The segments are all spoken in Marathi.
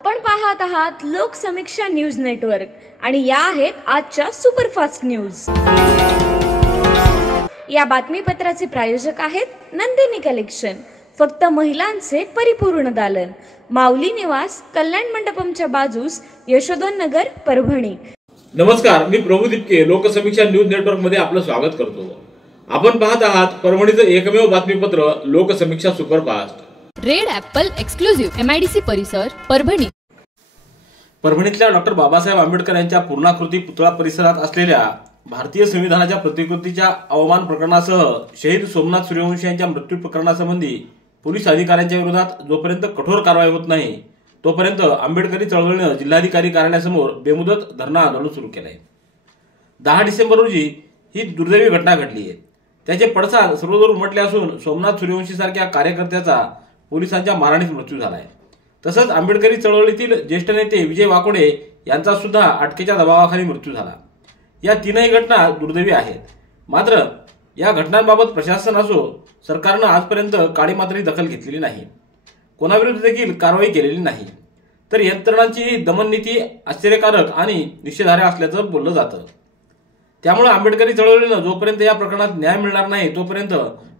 आपण पाहत आहात लोकसमीक्षा न्यूज नेटवर्क आणि या आहेत आजच्या सुपरफास्ट न्यूज। या बातमीपत्राचे प्रायोजक आहेत नंदिनी कलेक्शन, फक्त महिलांचे परिपूर्ण दालन, माऊली निवास, कल्याण मंडपमच्या बाजूस, यशोधन नगर, परभणी। नमस्कार, मी प्रभू दिपके लोकसमीक्षा न्यूज नेटवर्क मध्ये आपलं स्वागत करतो। आपण पाहत आहात परभणीचं एकमेव बातमीपत्र Loksamiksha superfast. Red Apple exclusive MIDC परिसर, परभणी। परभणीतल्या डॉक्टर बाबासाहेब आंबेडकर यांच्या पूर्णाकृती पुतळा परिसरात असलेल्या भारतीय संविधानाच्या प्रतिकृतीच्या अवमान प्रकरणासह शहीद सोमनाथ सूर्यवंशी यांच्या मृत्यू प्रकरणासंबंधी पोलीस अधिकाऱ्यांच्या विरोधात जोपर्यंत कठोर कारवाई होत नाही तोपर्यंत आंबेडकरी चळवळीने जिल्हाधिकारी कार्यालयासमोर बेमुदत धरणं आंदोलन सुरू केलंय। 10 डिसेंबर रोजी ही दुर्दैवी घटना घडली आहे। त्याचे पडसाद सर्वदूर उमटले असून सोमनाथ सूर्यवंशी सारख्या कार्यकर्त्याचा पोलिसांच्या मारहाणीत मृत्यू झालाय। तसंच आंबेडकरी चळवळीतील ज्येष्ठ नेते विजय वाकोडे यांचा सुद्धा अटकेच्या दबावाखाली मृत्यू झाला। या तीनही घटना दुर्दैवी आहेत। मात्र या घटनांबाबत प्रशासन असो सरकारनं आजपर्यंत काडीमात्री दखल घेतलेली नाही, कोणाविरुद्ध देखील कारवाई केलेली नाही। तर यंत्रणांची दमननीती आश्चर्यकारक आणि निषेधार्ह असल्याचं बोललं जातं। त्यामुळे आंबेडकरी चळवळीनं जोपर्यंत या प्रकरणात न्याय मिळणार नाही तोपर्यंत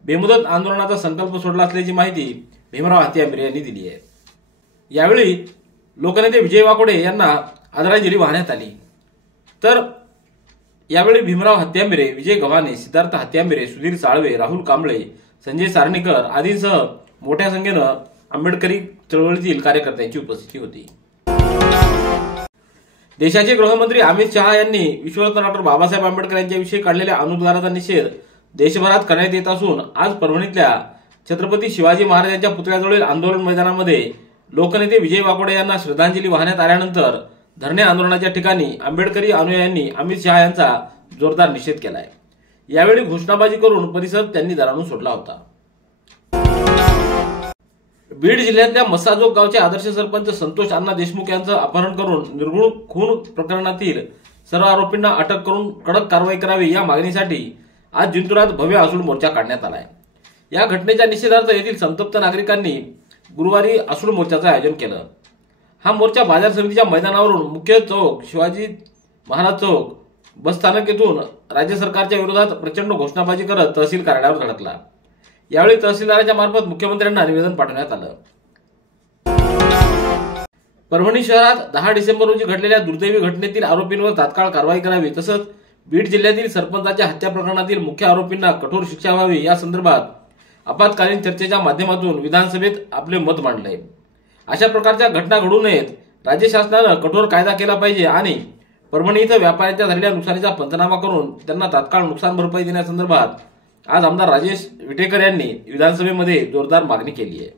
बेमुदत आंदोलनाचा संकल्प सोडला असल्याची माहिती भीमराव हत्यांबरे यांनी दिली आहे। यावेळी लोकनेते विजय वाकोडे यांना आदरांजली वाहण्यात आली। तर यावेळी भीमराव हत्यांबरे, विजय गव्हाणे, सिद्धार्थ हत्यांबरे, सुधीर साळवे, राहुल कांबळे, संजय सारणीकर आदींसह मोठ्या संख्येनं आंबेडकरी चळवळीतील कार्यकर्त्यांची उपस्थिती होती। देशाचे गृहमंत्री अमित शहा यांनी विश्वरत्न डॉक्टर बाबासाहेब आंबेडकर यांच्याविषयी काढलेल्या अनुद्गाराचा निषेध देशभरात करण्यात येत असून आज परभणीतल्या छत्रपती शिवाजी महाराजांच्या पुतळ्याजवळील आंदोलन मैदानामध्ये लोकनेते विजय वाकोडे यांना श्रद्धांजली वाहण्यात आल्यानंतर धरणे आंदोलनाच्या ठिकाणी आंबेडकरी अनुयायांनी अमित शहा यांचा जोरदार निषेध केलाय। यावेळी घोषणाबाजी करून परिसर त्यांनी दरारून सोडला होता। बीड जिल्ह्यातल्या मस्साजोग गावचे आदर्श सरपंच संतोष अण्णा देशमुख यांचं अपहरण करून निर्घृण खून प्रकरणातील सर्व आरोपींना अटक करून कडक कारवाई करावी या मागणीसाठी आज जिंतुरात भव्य आसूड मोर्चा काढण्यात आलाय। या घटनेच्या निषेधार्थ येथील संतप्त नागरिकांनी गुरुवारी आसूड मोर्चाचं आयोजन केलं। हा मोर्चा बाजार समितीच्या मैदानावरून मुख्य चौक, शिवाजी महाराज चौक, बस स्थानक येथून राज्य सरकारच्या विरोधात प्रचंड घोषणाबाजी करत तहसील कार्यालयावर धडकला। यावेळी तहसीलदाराच्या मार्फत मुख्यमंत्र्यांना निवेदन पाठवण्यात आलं। परभणी शहरात 10 डिसेंबर रोजी घडलेल्या दुर्दैवी घटनेतील आरोपींवर तात्काळ कारवाई करावी तसंच बीड जिल्ह्यातील सरपंचाच्या हत्या प्रकरणातील मुख्य आरोपींना कठोर शिक्षा व्हावी या संदर्भात आपत्कालीन चर्चेच्या माध्यमातून विधानसभेत आपले मत मांडले। अशा प्रकारच्या घटना घडू नयेत, राज्य शासनानं कठोर कायदा केला पाहिजे आणि परभणी इथं व्यापाऱ्यांच्या झालेल्या नुकसानीचा पंचनामा करून त्यांना तात्काळ नुकसान भरपाई देण्यासंदर्भात आज आमदार राजेश विटेकर यांनी विधानसभेमध्ये जोरदार मागणी केली आहे।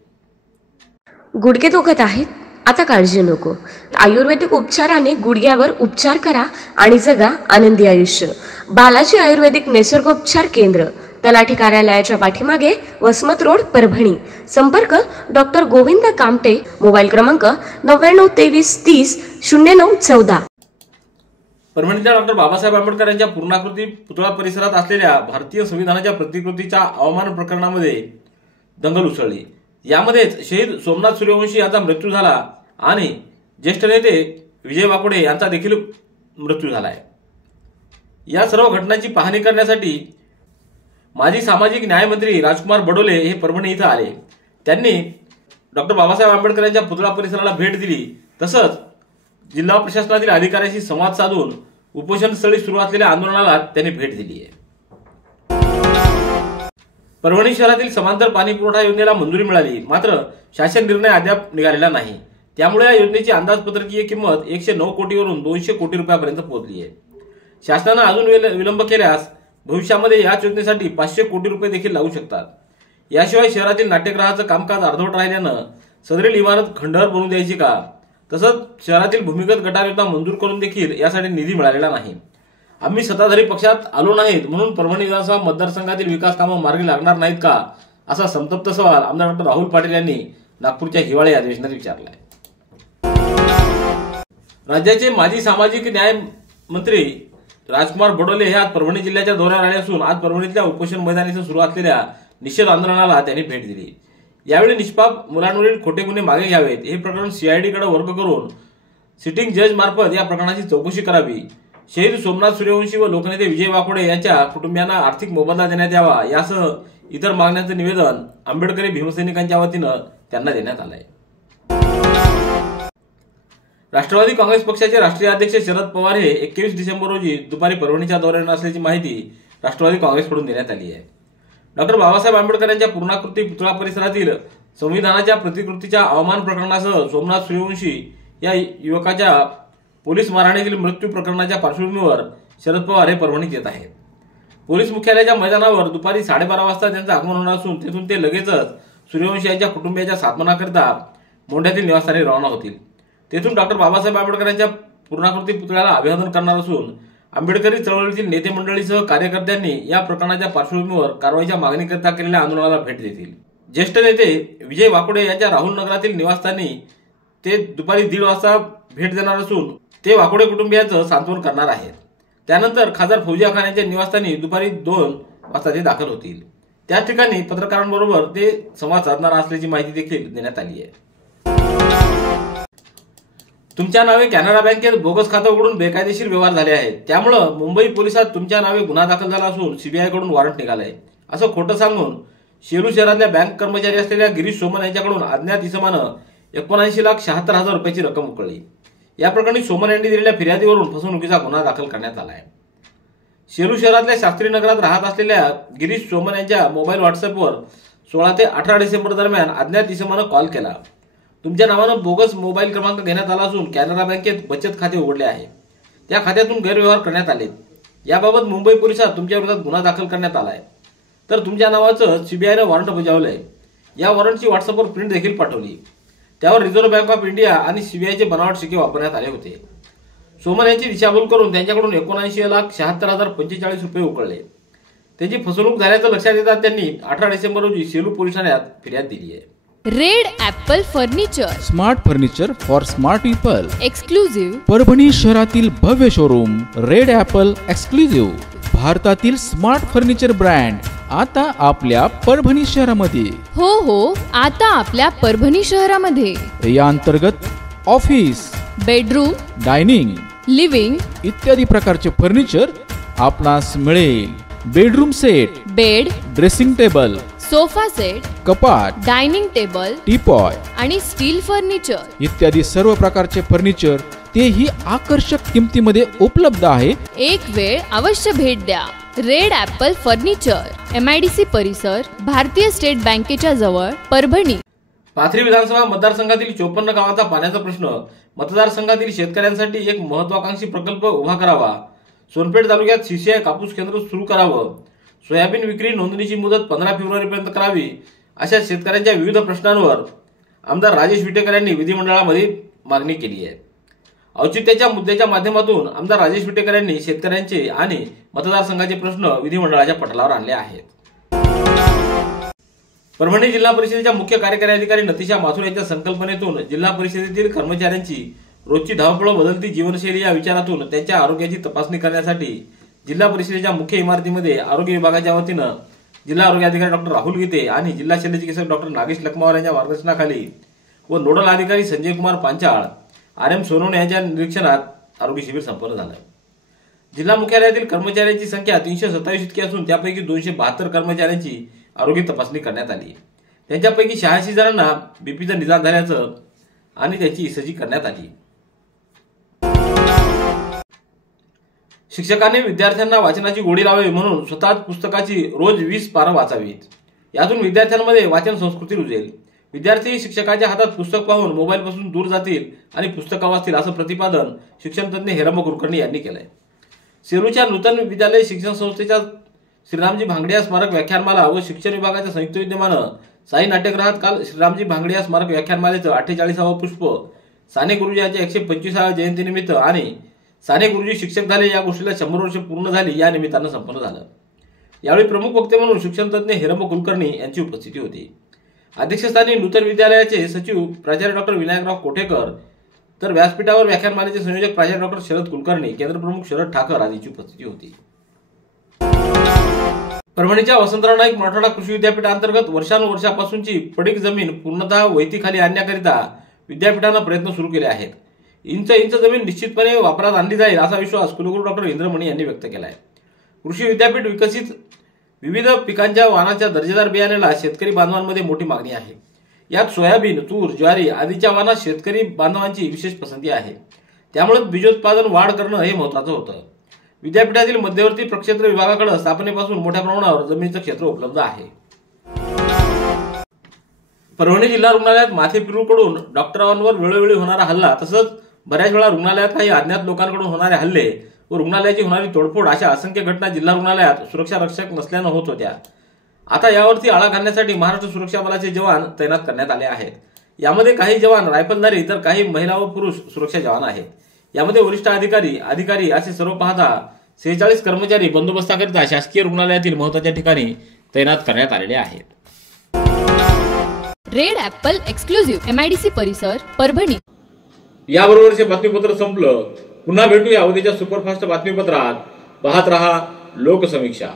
गुडघे दुखत आहेत, आता काळजी नको। आयुर्वेदिक उपचाराने गुडघ्यावर उपचार करा आणि जगा आनंदी आयुष्य। बालाजी आयुर्वेदिक निसर्गोपचार केंद्र, तलाठी कार्यालयाच्या पाठीमागे, वसमत रोड, परभणी। संपर्क डॉक्टर गोविंद कामटे, मोबाईल क्रमांक 9923300914। परभणीच्या डॉक्टर बाबासाहेब आंबेडकर यांच्या पूर्णाकृती पुतळा परिसरात असलेल्या भारतीय संविधानाच्या प्रतिकृतीच्या अवमान प्रकरणामध्ये दंगल उसळली। यामध्येच शहीद सोमनाथ सूर्यवंशी यांचा मृत्यू झाला आणि ज्येष्ठ नेते विजय वाकोडे यांचा देखील मृत्यू झालाय। या सर्व घटनांची पाहणी करण्यासाठी माजी सामाजिक न्याय मंत्री राजकुमार बडोले हे परभणी इथं आले। त्यांनी डॉक्टर बाबासाहेब आंबेडकर यांच्या पुतळा परिसराला भेट दिली तसंच जिल्हा प्रशासनातील अधिकाऱ्यांशी संवाद साधून उपोषणस्थळी सुरू असलेल्या आंदोलनाला त्यांनी भेट दिली आहे। परभणी शहरातील समांतर पाणी पुरवठा योजनेला मंजुरी मिळाली, मात्र शासन निर्णय अद्याप निघालेला नाही। त्यामुळे या योजनेची अंदाजपत्रकीय किंमत 109 कोटीवरून 200 कोटी रुपयापर्यंत पोहोचली आहे। शासनानं अजून विलंब केल्यास भविष्यामध्ये याच योजनेसाठी 500 कोटी रुपये देखील लागू शकतात। याशिवाय शहरातील नाट्यगृहाचं कामकाज अर्धवट राहिल्यानं सदरील इमारत खंडहर बनवून द्यायची का, तसंच शहरातील भूमिगत गटार योजना मंजूर करून देखील यासाठी निधी मिळालेला नाही। आम्ही सत्ताधारी पक्षात आलो नाहीत म्हणून परभणी विधानसभा मतदारसंघातील विकास कामं मार्गी लागणार नाहीत का, असा संतप्त सवाल आमदार डॉक्टर राहुल पाटील यांनी नागपूरच्या हिवाळी अधिवेशनात विचारलाय। राज्याचे माजी सामाजिक न्याय मंत्री राजकुमार बडोले हे आज परभणी जिल्ह्याच्या दौऱ्यावर आले असून आज परभणीतल्या उपोषण मैदान इथं सुरू असलेल्या निषेध आंदोलनाला त्यांनी भेट दिली। यावेळी निष्पाप मुलांवरील खोटे गुन्हे मागे घ्यावेत, हे प्रकरण सीआयडीकडे वर्ग करून सिटिंग जज मार्फत या प्रकरणाची चौकशी करावी, शहीद सोमनाथ सूर्यवंशी व लोकनेते विजय वाकोडे यांच्या कुटुंबियांना आर्थिक मोबदला देण्यात यावा, यासह इतर मागण्यांचं निवेदन आंबेडकरी भीमसैनिकांच्या वतीनं त्यांना देण्यात आलंय. राष्ट्रवादी काँग्रेस पक्षाचे राष्ट्रीय अध्यक्ष शरद पवार हे 21 डिसेंबर रोजी दुपारी परभणीच्या दौऱ्यावर असल्याची माहिती राष्ट्रवादी काँग्रेसकडून देण्यात आली आहे. डॉक्टर बाबासाहेब आंबेडकर यांच्या पूर्णाकृती पुतळा परिसरातील संविधानाच्या प्रतिकृतीच्या अवमान प्रकरणासह सोमनाथ सूर्यवंशी या युवकाच्या पोलीस मारहाणीतील मृत्यू प्रकरणाच्या पार्श्वभूमीवर शरद पवार हे परभणीत येत आहेत. पोलीस मुख्यालयाच्या मैदानावर दुपारी 12:30 वाजता त्यांचं आगमन होणार असून तेथून ते लगेचच सूर्यवंशी यांच्या कुटुंबियाच्या सात्मनाकरिता मोंढ्यातील निवासस्थानी रवाना होतील. तेथून डॉक्टर बाबासाहेब आंबेडकर यांच्या पूर्णाकृती पुतळ्याला अभिवादन करणार असून आंबेडकरी चळवळीतील नेते मंडळीसह कार्यकर्त्यांनी या प्रकरणाच्या पार्श्वभूमीवर कारवाईच्या मागणीकरिता केलेल्या आंदोलनाला भेट देतील. ज्येष्ठ नेते विजय वाकोडे यांच्या राहुल नगरातील निवासस्थानी ते दुपारी 1:30 वाजता भेट देणार असून ते वाकोडे कुटुंबियांचं सांत्वन करणार आहेत. त्यानंतर खासदार फौजिया खान यांच्या निवासस्थानी दुपारी 2 वाजता ते दाखल होतील. त्या ठिकाणी पत्रकारांबरोबर ते संवाद साधणार असल्याची माहिती देखील देण्यात आली आहे. तुमच्या नावे कॅनरा बँकेत बोगस खातं उघडून बेकायदेशीर व्यवहार झाले आहेत, त्यामुळे मुंबई पोलिसात तुमच्या नावे गुन्हा दाखल झाला असून सीबीआयकडून वॉरंट निघालंय, असं खोटं सांगून शेलू शहरातल्या बँक कर्मचारी असलेल्या गिरीश सोमन यांच्याकडून अज्ञात इसमानं 79,76,000 रुपयाची रक्कम उकळली. या प्रकरणी सोमन यांनी दिलेल्या फिर्यादीवरून फसवणुकीचा गुन्हा दाखल करण्यात आला आहे. शेलू शहरातल्या शास्त्री नगरात राहत असलेल्या गिरीश सोमन यांच्या मोबाईल व्हॉट्सअपवर 16 ते 18 डिसेंबर दरम्यान अज्ञात इसमानं कॉल केला. तुमच्या नावानं बोगस मोबाईल क्रमांक घेण्यात आला असून कॅनरा बँकेत बचत खाते उघडले आहे, त्या खात्यातून गैरव्यवहार करण्यात आले. याबाबत मुंबई पोलिसात तुमच्या विरोधात गुन्हा दाखल करण्यात आलाय, तर तुमच्या नावाचं सीबीआयनं वॉरंट बजावलंय. या वॉरंटची व्हॉट्सअपवर प्रिंट देखील पाठवली. त्यावर रिझर्व्ह बँक ऑफ इंडिया आणि सीबीआयचे बनावट शिक्के वापरण्यात आले होते. सोमन यांची दिशाभूल करून त्यांच्याकडून 79,76,045 रुपये उकळले. त्यांची फसवणूक झाल्याचं लक्षात येतात त्यांनी 18 डिसेंबर रोजी सेलू पोलीस ठाण्यात फिर्याद दिली आहे. Red Apple furniture, smart furniture for smart people, exclusive Parbhani शहरातील भव्य शोरूम रेड ॲपल एक्सक्लुझिव्ह, भारतातील स्मार्ट फर्निचर ब्रँड आता आपल्या परभणी शहरामध्ये. हो, आता आपल्या परभणी शहरामध्ये. या अंतर्गत ऑफिस, बेडरूम, डायनिंग, लिव्हिंग इत्यादी प्रकारचे फर्निचर आपणास मिळेल. Bedroom set, bed, dressing table, sofa set, कपाट, डायनिंग टेबल, टीपॉय आणि स्टील फर्निचर इत्यादी सर्व प्रकारचे फर्निचर तेही आकर्षक किमतीमध्ये उपलब्ध आहे. एक वेळ अवश्य भेट द्या. रेड ॲपल फर्निचर, MIDC परिसर, भारतीय स्टेट बँकेच्या जवळ, परभणी. पाथरी विधानसभा मतदारसंघातील 54 गावांचा पाण्याचा प्रश्न, मतदारसंघातील शेतकऱ्यांसाठी एक महत्वाकांक्षी प्रकल्प उभा करावा, सोनपेठ तालुक्यात CCI कापूस केंद्र सुरू करावं, सोयाबीन विक्री नोंदणीची मुदत 15 फेब्रुवारीपर्यंत करावी, अशा शेतकऱ्यांच्या विविध प्रश्नांवर आमदार राजेश विटेकर यांनी विधिमंडळामध्ये मागणी केली आहे. औचित्याच्या मुद्द्याच्या माध्यमातून आमदार राजेश विटेकर यांनी शेतकऱ्यांचे आणि मतदारसंघाचे प्रश्न विधिमंडळाच्या पटलावर आणले आहेत. परभणी जिल्हा परिषदेच्या मुख्य कार्यकारी अधिकारी नतिशा माथुर यांच्या संकल्पनेतून जिल्हा परिषदेतील कर्मचाऱ्यांची रोजची धावपळ बदलती जीवनशैली या विचारातून त्यांच्या आरोग्याची तपासणी करण्यासाठी जिल्हा परिषदेच्या मुख्य इमारतीमध्ये आरोग्य विभागाच्या वतीनं जिल्हा आरोग्य अधिकारी डॉक्टर राहुल गीते आणि जिल्हा शल्यचिकित्सक डॉक्टर नागेश लखमावर यांच्या मार्गदर्शनाखाली व नोडल अधिकारी संजय कुमार पांचाळ, RM सोनवणे यांच्या निरीक्षणात आरोग्य शिबिर संपन्न झालं. जिल्हा मुख्यालयातील कर्मचाऱ्यांची संख्या 327 इतकी असून त्यापैकी 272 कर्मचाऱ्यांची आरोग्य तपासणी करण्यात आली. त्यांच्यापैकी 86 जणांना बीपीचं निदान झाल्याचं आणि त्याची ECG करण्यात आली. शिक्षकांनी विद्यार्थ्यांना वाचनाची गोडी लावावी म्हणून स्वतः पुस्तकाची रोज 20 पानं वाचावीत. यातून विद्यार्थ्यांमध्ये वाचन संस्कृती रुजेल. विद्यार्थी शिक्षकाच्या हातात पुस्तक पाहून मोबाईलपासून दूर जातील आणि पुस्तकं वाचतील, असं प्रतिपादन शिक्षण तज्ञ हेरंब कुलकर्णी यांनी केलंय. सेलूच्या नूतन विद्यालय शिक्षण संस्थेच्या श्रीरामजी भांगडिया स्मारक व्याख्यानमाला व शिक्षण विभागाच्या संयुक्त विद्यमानं साई नाट्यगृहात काल श्रीरामजी भांगडिया स्मारक व्याख्यानमालेचं 48वा पुष्प साने गुरुजी यांच्या 125व्या जयंतीनिमित्त आणि साने गुरुजी शिक्षक झाले या गोष्टीला 100 वर्ष पूर्ण झाली या निमित्तानं संपन्न झालं. यावेळी प्रमुख वक्ते म्हणून शिक्षण तज्ञ हेरंब कुलकर्णी यांची उपस्थिती होती. अध्यक्षस्थानी नूतन विद्यालयाचे सचिव प्राचार्य डॉक्टर विनायकराव कोठेकर, तर व्यासपीठावर व्याख्यानमालेचे संयोजक प्राचार्य डॉक्टर शरद कुलकर्णी, केंद्रप्रमुख शरद ठाकर आदींची उपस्थिती होती. परभणीच्या वसंतराव नाईक मराठवाडा कृषी विद्यापीठांतर्गत वर्षानुवर्षापासूनची पडीक जमीन पूर्णतः वैतीखाली आणण्याकरिता विद्यापीठानं प्रयत्न सुरू केले आहेत. इंच जमीन निश्चितपणे वापरात आणली जाईल असा विश्वास कुलगुरू डॉक्टर इंद्रमणी यांनी व्यक्त केला आहे. कृषी विद्यापीठ विकसित विविध पिकांच्या वाणाच्या दर्जेदार बियाण्याला शेतकरी बांधवांमध्ये मोठी मागणी आहे. यात सोयाबीन, तूर, ज्वारी आदीच्या वाणात शेतकरी बांधवांची विशेष पसंती आहे. त्यामुळे बीजोत्पादन वाढ करणं हे महत्त्वाचं होतं. विद्यापीठातील मध्यवर्ती प्रक्षेत्र विभागाकडे स्थापनेपासून मोठ्या प्रमाणावर जमिनीचं क्षेत्र उपलब्ध आहे. परभणी जिल्हा रुग्णालयात माथेफिरूकडून डॉक्टरांवर वेळोवेळी होणारा हल्ला तसंच बऱ्याच वेळा रुग्णालयात काही अज्ञात लोकांकडून होणारे हल्ले व रुग्णालयाची होणारी तोडफोड अशा असंख्य घटना जिल्हा रुग्णालयात सुरक्षा रक्षक नसल्यानं होत होत्या. आता यावरती आळा घालण्यासाठी महाराष्ट्र सुरक्षा बलाचे जवान तैनात करण्यात आले आहेत. यामध्ये काही जवान रायफलधारी तर काही महिला व पुरुष सुरक्षा जवान आहेत. यामध्ये वरिष्ठ अधिकारी असे सर्व पाहता 46 कर्मचारी बंदोबस्ताकरिता शासकीय रुग्णालयातील महत्त्वाच्या ठिकाणी तैनात करण्यात आलेले आहेत. रेड ॲपल एक्सक्लुझिव्ह MIDC परिसर परभणी. याबरोबरचे बातमीपत्र संपलं. पुन्हा भेटूया उद्याच्या सुपरफास्ट बातमीपत्रात. पाहत रहा लोकसमीक्षा.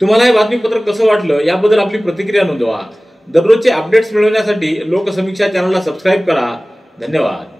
तुम्हाला हे बातमीपत्र कसं वाटलं याबद्दल आपली प्रतिक्रिया नोंदवा. दररोजचे अपडेट्स मिळवण्यासाठी लोकसमीक्षा चॅनलला सबस्क्राईब करा. धन्यवाद.